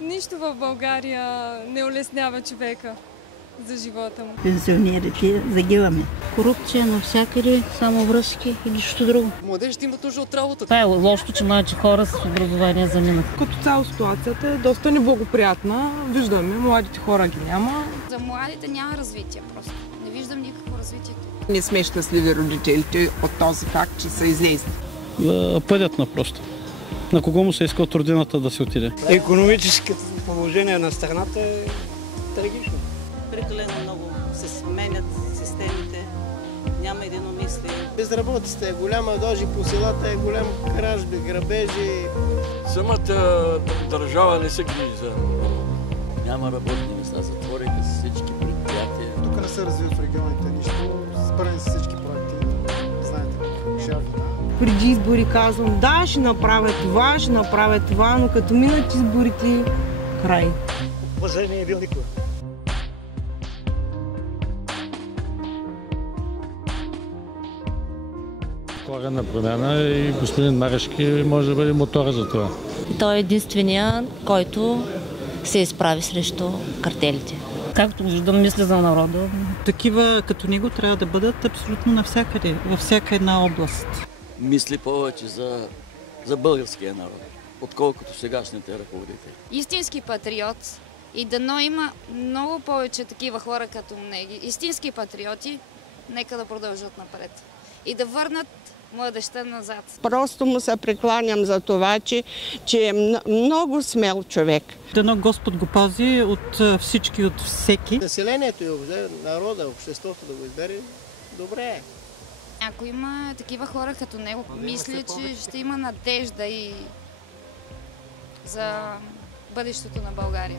Нищо в България не улеснява човека за живота му. Пенсионерите загиваме. Корупция навсякъде, само връзки и нищо друго. Младежите имат нужда от работа. Това е лошо, че млади хора с образование заминат. Като цяло ситуацията е доста неблагоприятна. Виждаме, младите хора ги няма. За младите няма развитие просто. Не виждам никакво развитие. Не сме щастливи родителите от този факт, че са излезли. Да пъдят на просто. На кого му се иска от родината да се отиде? Икономическото положение на страната е трагично. Прекалено много се сменят системите, няма единомислие. Безработицата е голяма, дожи по селата е голям, кражби, грабежи. Самата държава не се грижи за народа. Няма работни места, затвориха се всички предприятия. Тук не се развива в регионите нищо, спрени са всички проекти, знаете как ще вина. Преди избори казвам, да, ще направя това, но като минат изборите, край. Възражение е бил никога. Коренна промяна и господин Марешки може да бъде мотора за това. Той е единствения, който се изправи срещу картелите. Както виждам, мисли за народа. Такива като него трябва да бъдат абсолютно навсякъде, във всяка една област. Мисли повече за българския народ, отколкото сегашните ръководители. Истински патриот и дано има много повече такива хора като него. Истински патриоти, нека да продължат напред и да върнат младежта назад. Просто му се прекланям за това, че е много смел човек. Дано Господ го пази от всички, от всеки. Населението и народа, обществото да го избере, добре е. Ако има такива хора като него, мисля, че ще има надежда и за бъдещето на България.